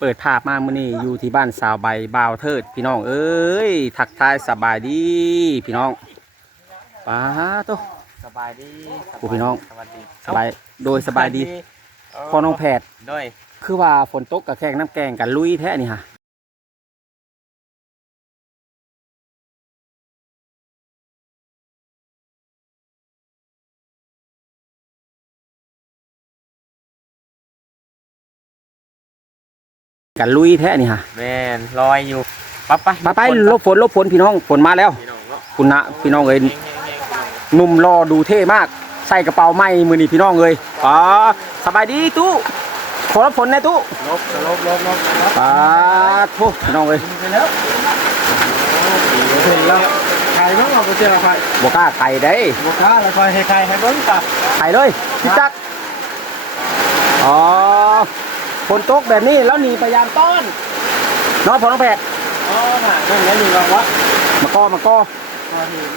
เปิดภาพมามื้อนี้อยู่ที่บ้านสาวใบบ่าวเทิด พี่น้องเอ้ยทักทายสบายดี พี่น้องป้าโตสบายดีโอ้พี่น้อง สวัสดีสบายโดยสบายดี พอน้องแพทย์ด้วย คือว่าฝนตกกับแข่งน้ำแกงกันลุยแท้นี่ฮะ กันลุยแท้นี่ฮะแมนลอยอยู่ปั๊บไปไปไปลบฝนลบฝนพี่น้องฝนมาแล้ว พี่น้องเนาะคุณนะพี่น้องเอ้ยเฮงๆๆหนุ่มรอดูเท่มาก ใส่กระเป๋าไหมมือนี่พี่น้องเลยอ๋อสบายดีตู้ขอรับฝนนะตู้ๆลบลบลบลบลบปาทุพี่น้องเลยไปแล้วเห็นแล้วใครบ้างเราก็เจอใครบกล้าไข่ได้ บุค้าแล้วคอยให้ใครให้เบิ้งตับไข่เลยพี่จักรอ๋อ ฝนตกแบบนี้แล้วหนีพยายามต้อนเน้องพอน้องแพทย์อ๋อน่ะนั่นไงนี่เราวะมาก้อมาก้อพอเห็น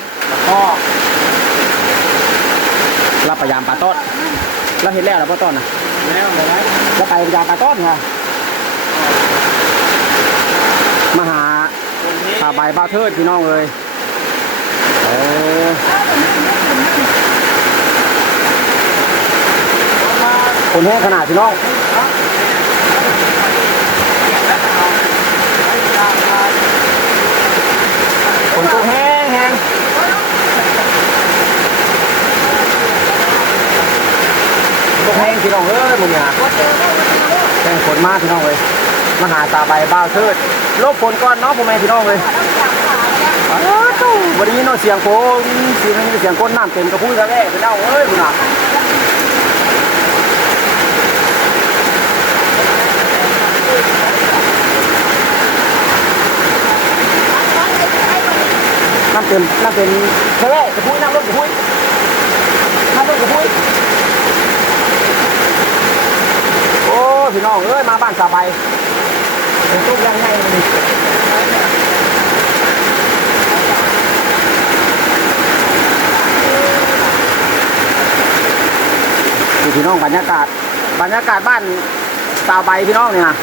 พ่อเราพยายามปลาต้อนเราเห็นแล้วเราปลาต้อนนะแล้วเลยนะเราไปพยายามปลาต้อนค่ะมาหาคนนี้สาบายบ้าเทิดพี่น้องเลยเออคนแห้งขนาดพี่น้อง คนตัวแห้งแห้งตัวแห้งพี่น้องเอ้ยมึงเนี่ยแห้งฝนมากพี่น้องเลยมาหาตาใบบ้าวเทิดลบฝนก่อนเนาะพ่อแม่พี่น้องเลยอ้าวตู้วันนี้เนาะเสียงโคนเสียงเสียงคนน้ำเต็มกระพุ้งกระแร่พี่น้องเอ้ยคุณน่ะ น้ำเต็มน้ำเต็มกระแร่กระพุ้งน้ำลดกระพุ้งน้ำลดกระพุ้งโอ้พี่น้องเอ้ยมาบ้านสาใบายเป็นตู้ยังไงนี่นี่พี่น้องบรรยากาศ บรรยากาศบ้านสาวใบพี่น้องเนี่ยนะ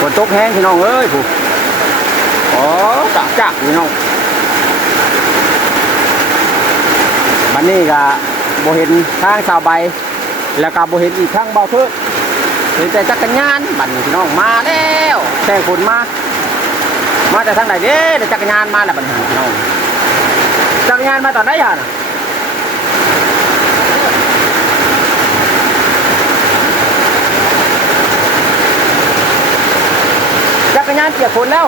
ฝน ตกแห้งพี่น้องเอ้ยผู้โอ้จักจักพี่น้องบันนี้ก็บ่เห็นทางสาวใบ แล้วก็บ่เห็นอีกทางเบาเพิ่มเห็นแต่จักรยานบันี้พี่น้องมาแล้วแข่งฝนมา มาแต่ทางไหนเด้จักรยานมาแล้วบันี้พี่น้องจักรยานมาตอนไหนอะ น่ะจักรยานเปียกฝนแล้ว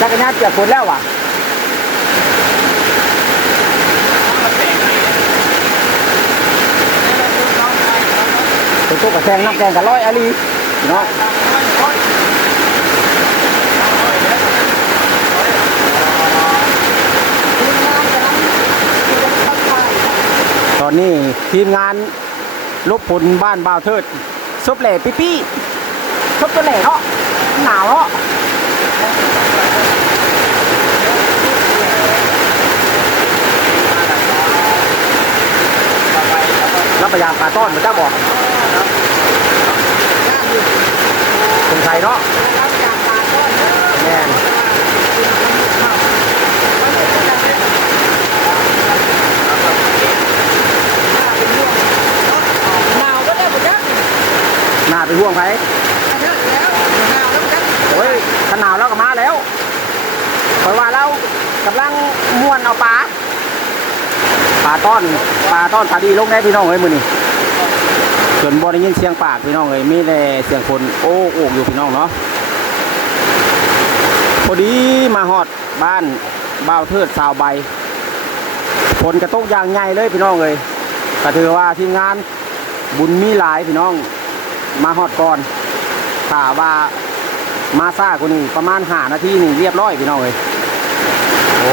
จักรยานเปียกฝนแล้วว่ะเป็นตัวกระแซงน้ำแกงกับร้อยอาลีพี่น้องตอนนี้ทีมงานลบผลบ้านบ่าวเทิด ซบแหล่ปี้ปี้ซบตัวแหล่เนาะหนาวเนาะรับประยาปลาต้อนมันเจ้าบอกคนไทยเนาะแน่าวก็ได้หมดนะ หน้า ไปห่วงไผอัวหนาวแล้วกันโอ้ยขนาวแล้วก็มาแล้วคอยว่าเรากำลังม่วนเอาปลาปลาต้อนปลาต้อนปลาดีลงได้พี่น้องเอ้ยมือนี่จนบ่ได้ยินเสียงปากพี่น้องเอ้ยมีแต่เสียงคนโอ้โอกอยู่พี่น้องเนาะพอดีมาฮอดบ้านบ่าวเทิดสาวใบฝนกระตกอย่างใหญ่เลยพี่น้องเลยก็ถือว่าทีมงานบุญมีหลายพี่น้อง มาฮอดก่อนถ้าว่ามาซ่ากว่านี้ประมาณหานาทีนี่เรียบร้อยพี่น้องเลยโอ้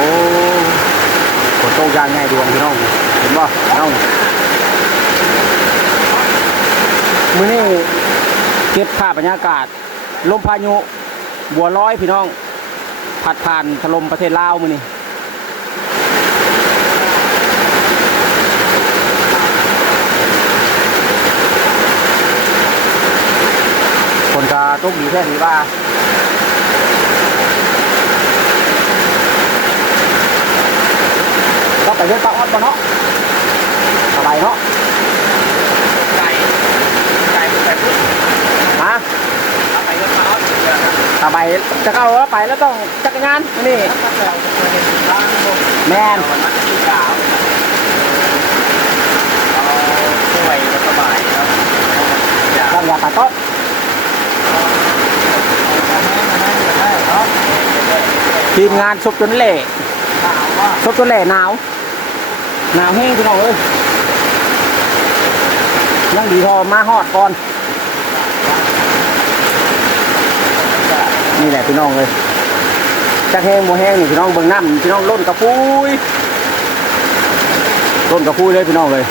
ฝนตกยางไงดวงพี่น้องเห็นบ่พี่น้องมื้อนี้เก็บภาพบรรยากาศ ลมพายุบัวลอยพี่น้องพัดผ่านถล่มประเทศลาวมื้อนี้คนก็ ตกดีแค่นี้ว่าก็ไปเรื่องปลาออดบ่เนาะสบายเนาะไก่ไก่ไก่พุ่งฮะถ้าไปก็มาเอาเสือนะสบายจะเข้าแล้วไปแล้วต้องจักรยานนี่ถ้าเราเคยเห็นร้านพวกแมนมันมันที่กาวเอาช่วยสบายครับอย่าเราอย่าปาโต๊ะ ทีมงานซบจนเละถามว่าซบจนเละหนาว หนาวแห้งพี่น้องเอ้ยยังดีพอมาฮอดก่อน นี่แหละพี่น้องเลยจักแห้งโมแห้งนี่พี่น้องเบิ่งน้ำพี่น้องล้นกระพุ้ยล้นกระพุ้ยเลยพี่น้องเลย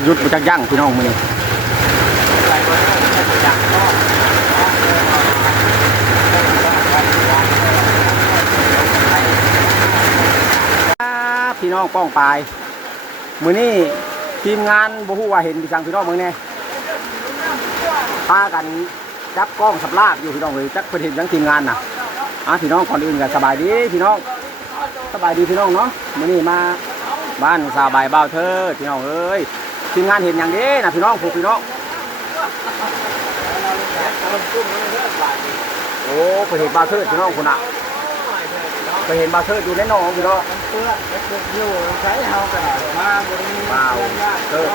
กยุดบ่จักยั้งพี่น้องมือนี้าพี่น้องป้องปลายมือนี้ทีมงานบ่ฮู้ว่าเห็นพี่จังพี่น้องมือนี้พากันจับกล้องสับลาบอยู่พี่น้องเอ้ยจักเพิ่นเห็นจังทีมงานน่ะอะพี่น้องก่อนอื่นก็สบายดีพี่น้องสบายดีพี่น้องเนาะมือนี้มาบ้านสาบายเบ้าเถิดพี่น้องเอ้ย ทีมงานเห็นอย่างนี้นะพี่น้องพวกพี่น้องโอ้เพิ่นเห็นเบ้าเถิดพี่น้องคนน่ะเพิ่นเห็นเบ้าเถิดอยู่ในหนองพี่น้องเพื่อนเด็กๆอยู่ใช้เฮากันมาบริเปล่าเกิด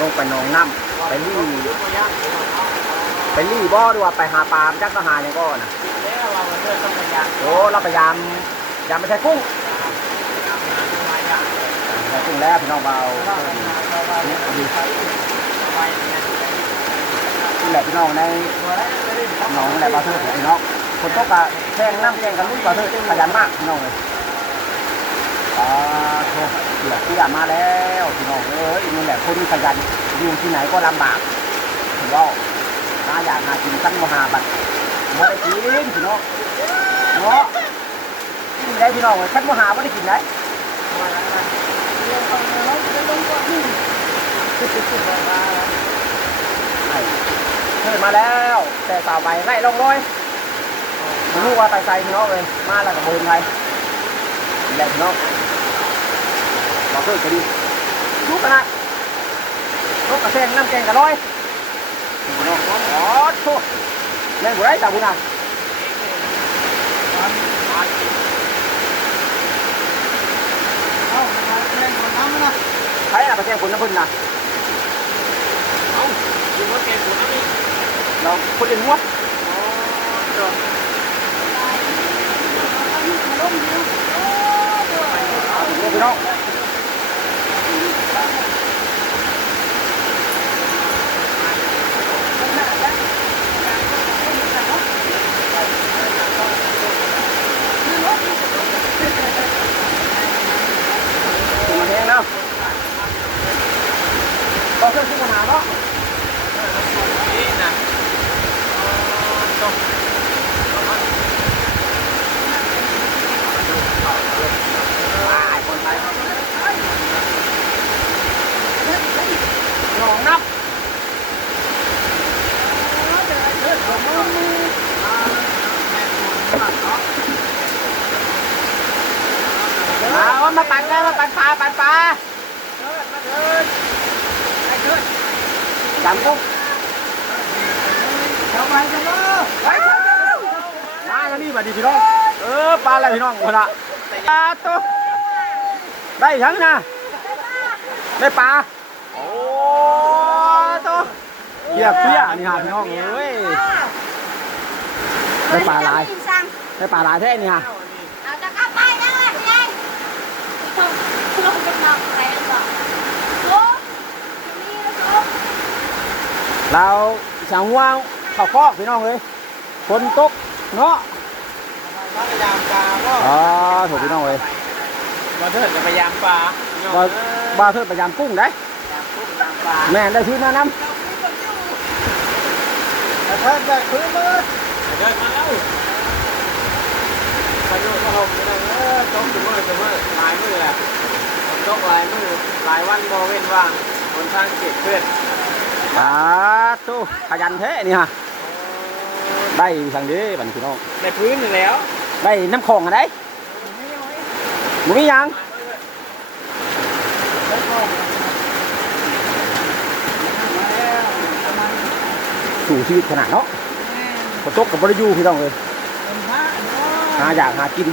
ลงไปหนองน้ำไปลี่ไปลี่บ่อหรือว่าไปหาปลาจักก็หาอย่างก็นะแล้วเราเลือกต้องพยายามโอ้เราพยายามยามไม่ใช่กุ้งใช่กุ้งแล้วพี่น้องเบา นี่ดีนี่แหละพี่น้องในหนองแหละปลาเทอดพี่น้องคนตกกะแข่งน้ำแข่งกันลุ้นปลาเทอดขยันมากพี่น้องเลยปลาโทเสือกที่ยมาแล้วพี่น้องเอ้ยนี่แหละคนขยันอยู่ที่ไหนก็ลำบากถือว่าหาอยากหากินตั้งมหาบัตรไม่ได้กินพี่น้องเนาะกินได้พี่น้องชั้นมหาไม่ได้กินได้ไอ้ เชิญมาแล้ว แต่สาวใบไล่ลงเลยม่รู้ว่าไปใส่พี่น้องเลย มาแล้วกับเบินไงแหลกพี่น้องบอกเพื่อนจะดีรู้ขนาดรถกระเซ็นน้ำแกงกระร้อยพี่น้องอ๋อโทษแม่งบุไรจ้าบุญอะเอ้ามาแข่งคนน้ำนะใช้อะประเทศคนน้ำพึ่งนะ อยู่ว่าแข่งคนน้ำนี่เราคนอื่นหัวอ๋อเดี๋ยวพี่น้องคุณมาเองเนาะก็เครื่องที่ปัญหาเนาะ นี่นะต้อง ตายคนไทยหนองนับ เอามาปั่นกันมาปั่นปลาปั่นปลาจำกุ้งเข้าไปกันเลยมาแล้วนี่บัดดีพี่น้อง เออปลาอะไรพี่น้องคนละปลาตัวได้ทั้งนะได้ปลา โอ้ตัวเปียกเปียกนี่ฮะพี่น้องเอ้ยได้ปลาหลาย ได้ปลาหลายแท้นี่ฮะเอาจะกลับไปนะพี่ใหญ่ต้องลงเป็นนอกแรงก่อนโอ้มีแล้วโอ้เราสั่งว่างเข้าคอกพี่น้องเลยฝนตกเนาะพยายามปลาก็อ๋อถูกพี่น้องเลยมาเถิดจะพยายามปลาบ่บ่าวเทิดพยายามกุ้งได้ปลาแม่นได้ชื่อมาน้แต่ถ้าได้คืนมือเดินมาแล้ว พายุก็ลมไม่ได้เออจมถึงมือถึงมือหลายมือแหละผมจกหลายมือหลายวันบ่เว้นว่างบนทางเก็บเพื่อนำปลาตู้ขยันแท้นี่ฮะได้ทางนี้บันพี่น้องในพื้นนี่แล้วได้น้ำของอะไรมีหยังสู่ชีวิตขนาดเนาะฝนตกกับบริยูพี่น้องเลย หาอยากหากิน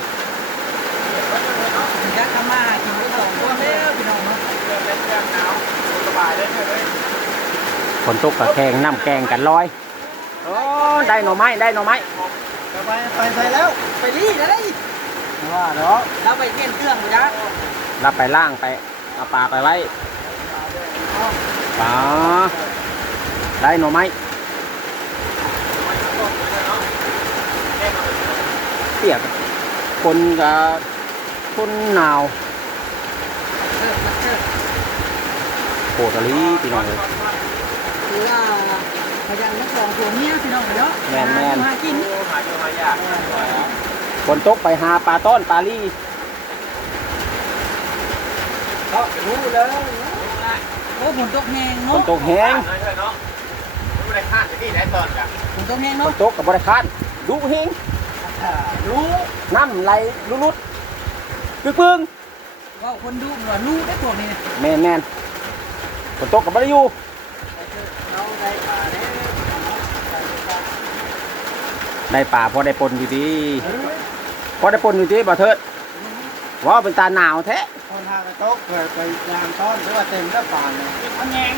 ยักษ์มาถึงไปสองตัวแล้วพี่น้องเนาะเรื่องเล่นเรื่องหนาวสบายเลยเลยฝนตกกับแกงน้ำแกงกันลอยโอ้ได้หน่อไม้ได้หน่อไม้ไปไปไปแล้วไปรีดอะไรว่าเนาะเราไปเปลี่ยนเครื่องกูจ้ะรับไปล่างไปเอาปลาไปไว้ปลาได้หน่อไม้ เปียกคนกับคนหนาวเออมาเจอโหดอะลีพี่น้องเลยคือว่าพยายามทั้งสองตัวเมียพี่น้องเนาะแม่นแม่นมากินหาอยู่หายากฝนตกไปหาปลาต้อนปลาลี่เขารู้เลยโอ้ฝนตกแห้งฝเนาะนตกแห้งเนาะรู้ได้คาดจะกี่ได้ตอนกันฝนตกแห้งฝเนาะนตกกับบริคานดูแห้ง รู้น้ำไหลลุดๆปึ้งปึ้งว่าคนดูว่ารู้ได้พวกนี้แมนแมนฝนตกกับบริยูเราได้ปลาได้ได้ป่าพอได้ปนอยู่ดีพอได้ปนอยู่ดีบ่เถิดว่าเป็นตาหนาวแท้คนทางกระโต๊ะเคยไปยามต้อนหรือว่าเต็มแล้วป่านเลยมันแยง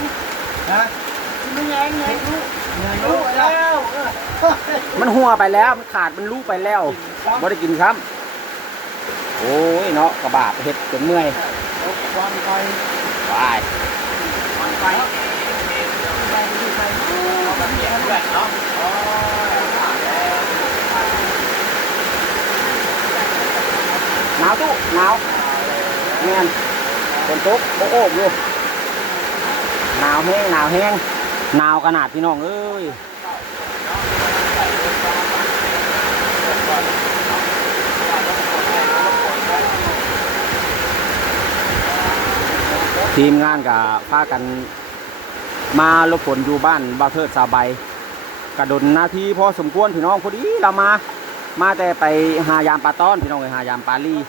ฮะ มันแงไงรู้เงินรู้แล้วมันหัวไปแล้ว มันขาดมันลูกไปแล้วบ่ได้กินซ้ำโอ้ยเนาะกระบาดเห็ดจนเมื่อยวันไปวันไปไปดูไปเอาแบบเปียกเพื่อนเนาะหนาวตู้หนาวแม่นฝนตกโอ้โอ้อยู่หนาวแห้งหนาวแห้ง หนาวขนาดพี่น้องเอ้ยทีมงานกับพากันมาลบฝนอยู่บ้านบาเทิดสาวใบกระดนหน้าที่พอสมควรพี่น้องพอดีเรามา มาแต่ไปหายามปลาต้อนพี่น้องเลยหายามปลาลี่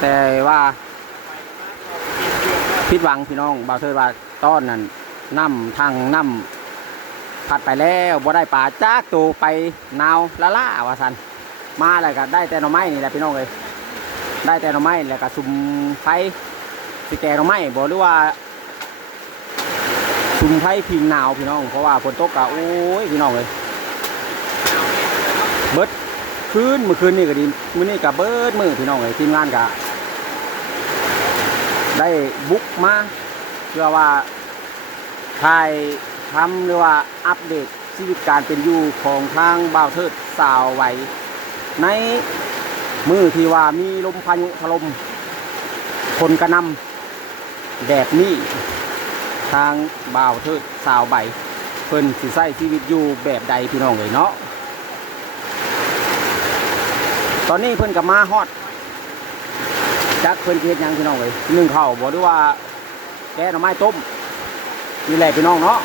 แต่ว่าผิดหวังพี่น้องบาเทิดว่าต้อนนั่น น้ำทางน้ำผัดไปแล้วบ่ได้ปลาจากตัวไปนาวละล่าวาสันมาแล้วก็ได้แต่หน่อไม้นี่แหละพี่น้องเลยได้แต่หน่อไม้แล้วก็ซุ่มไฟสิแกงหน่อไม้บอกหรือว่าซุ่มไฟพิงหนาวพี่น้อง เพราะว่าฝนตกกะโอ้ยพี่น้องเลยเบิดคืนเมื่อคืนนี่ก็ดีมื้อนี้ก็เบิดมือพี่น้องเลยทีมงานก็ได้บุกมาเพื่อว่า ถ่ายทำหรือว่าอัปเดตชีวิตการเป็นอยู่ของทางบ่าวเทิดสาวไหวในมือที่ว่ามีลมพายุถล่มคนกระนำแบบนี้ ทางบ่าวเทิดสาวใบเพิ่นสิใช้ชีวิตอยู่แบบใดพี่น้องเลยเนาะตอนนี้เพิ่นกับมาฮอดจักเพิ่นเฮ็ดยังพี่น้องเลยนึ่งข้าวบ่หรือว่าแกหน่อไม้ต้ม นี่แหละพี่น้องเนาะ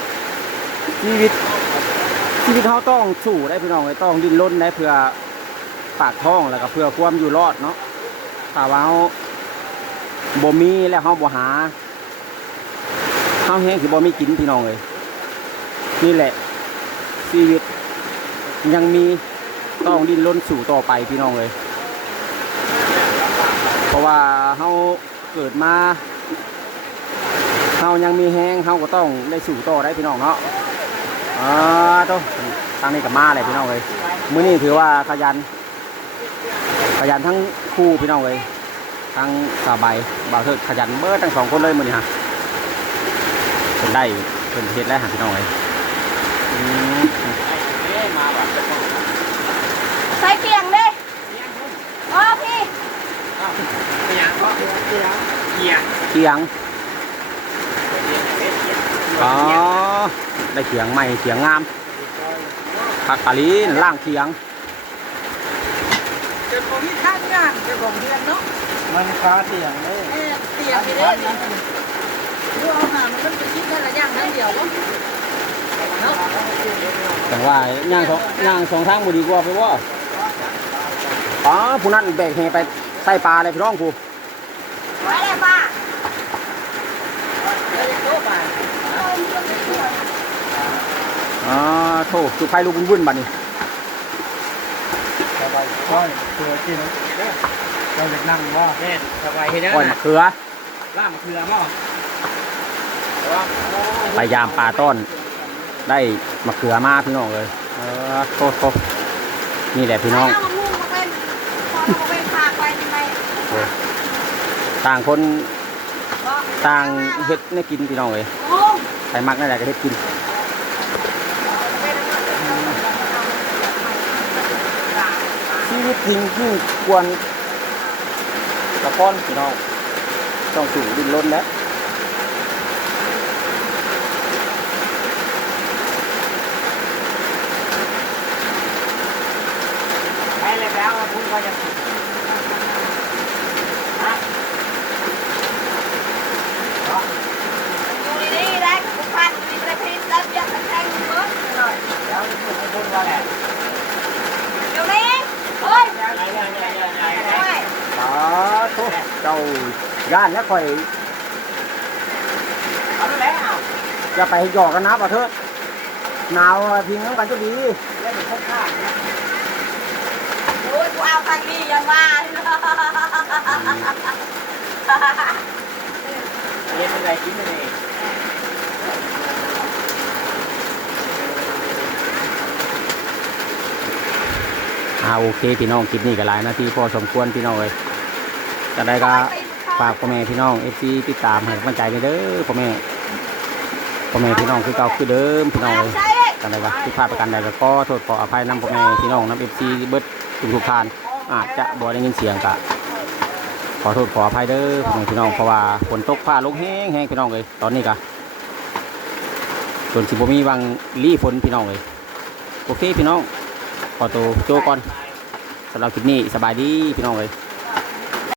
ชีวิตชีวิตเฮาต้องสู้ได้พี่น้องเลยต้องดิ้นรนได้เพื่อปากท้องแล้วก็เพื่อความอยู่รอดเนาะถ้าว่าเฮาบ่มีแล้วเฮาบ่หาเฮาแฮงสิบ่มีกินพี่น้องเลยนี่แหละ ชีวิต ยังมีต้องดิ้นรนสู่ต่อไปพี่น้องเลย เพราะว่าเฮาเกิดมา ยังมีแฮงเฮาก็ต้องได้สู่ต่อได้พี่น้องเนาะอ่าโตทางนี้ก็มาเลยพี่น้องเลยมื้อนี้ถือว่าขยัน ขยันทั้งคู่พี่น้องเลยทั้งสาบายบ่าวเทิดขยันเบิดทั้งสองคนเลยมื้อนี้ฮะเพิ่นได้เพิ่นเฮ็ดแล้วหาพี่น้องเลยอืมเอ้ยมาแบบจะต้องใส่เกียงเด้อ๋อพี่อ้าวไม่อยากก็เกียร์เกียร์เกียร์เขียง เกียร์เกียร์ อ๋อ ได้เขียงใหม่เขียงงามผักกะลีนล่างเขียงเจ้าของที่ทางงานเจ้าของเรือนเนาะมันฟ้าเสียงเลยเออเตียงนี่เด้อนี่ดูเอาหามันมันจะคิดได้ละอย่างเดียวเดียวเนาะเนาะแต่ว่าย่างสองย่างสองทางบ่ดีกว่าไปว่าอ๋อผู้นั้นแบกเฮไปใส่ปลาเลยพี่น้องผู้ไว้เลยป้า เดี๋ยวจะโตไป อ๋อโถจุไฟลูกวุ่นๆบัดนี้สบายก้อยตัวกินเราอยากนั่งว่าแม่สบายเฮ็ดยังอ้อยมะเขือ ล่ามเคือมั้งไปยามปลาต้อนได้มะเขือมาพี่น้องเลยเออโทษโทษนี่แหละพี่น้องเอามามุ่งมาเป็นพอมาเป็นพาไปทำไมต่างคนก็ต่างเฮ็ดให้กินพี่น้องเลยมุ่งใครมักนั่นแหละก็เฮ็ดกิน ชีวิตทิ้งยิ่งควรตะก้อนพี่น้องต้องสูงดินล้นแล้ว ไปเลยแล้วพูดว่าจะ อยู่ดีๆได้กุพันมีประเทศรับยักษ์แทงเบิร์ดหน่อย แล้วพูดว่าแหละ เดี๋ยวนี้เฮ้ย อะไรอะไรอะไรอะไร โอ้ย อ๋อโทษ เจ้าย่านแล้วค่อยเอาแล้วจะไปหยอกกันนะปะเถอะหนาวพิงน้ำกันจะดีเล่นข้างข้าโอ้ยกูเอาทางนี้ยังว่าเล่นอะไรกินอะไรอ่าโอเคพี่น้องคลิปนี้ก็หลายนาทีพอสมควรพี่น้องเลย จะได้ก็ฝากพ่อแม่พี่น้องเอฟซีติดตามให้กำลังใจเด้อพ่อแม่พ่อแม่พี่น้องคือเก่าคือเดิมพี่น้องเลยกันใดก็ที่พลาดประกันใดก็ขอโทษขออภัยนำพ่อแม่พี่น้องนำเอฟซีเบิดทุกทุกทาน อาจจะบ่ได้ยินเสียงกะขอโทษขออภัยเด้อพ่อแม่พี่น้องเพราะว่าฝนตกฟ้าลงแห้งแห้งพี่น้องเลยตอนนี้กะส่วนสิบมีวังรีฝนพี่น้องเลยโอเคพี่น้องขอตัวโจก่อนสำหรับคลิปนี้สบายดีพี่น้องเลย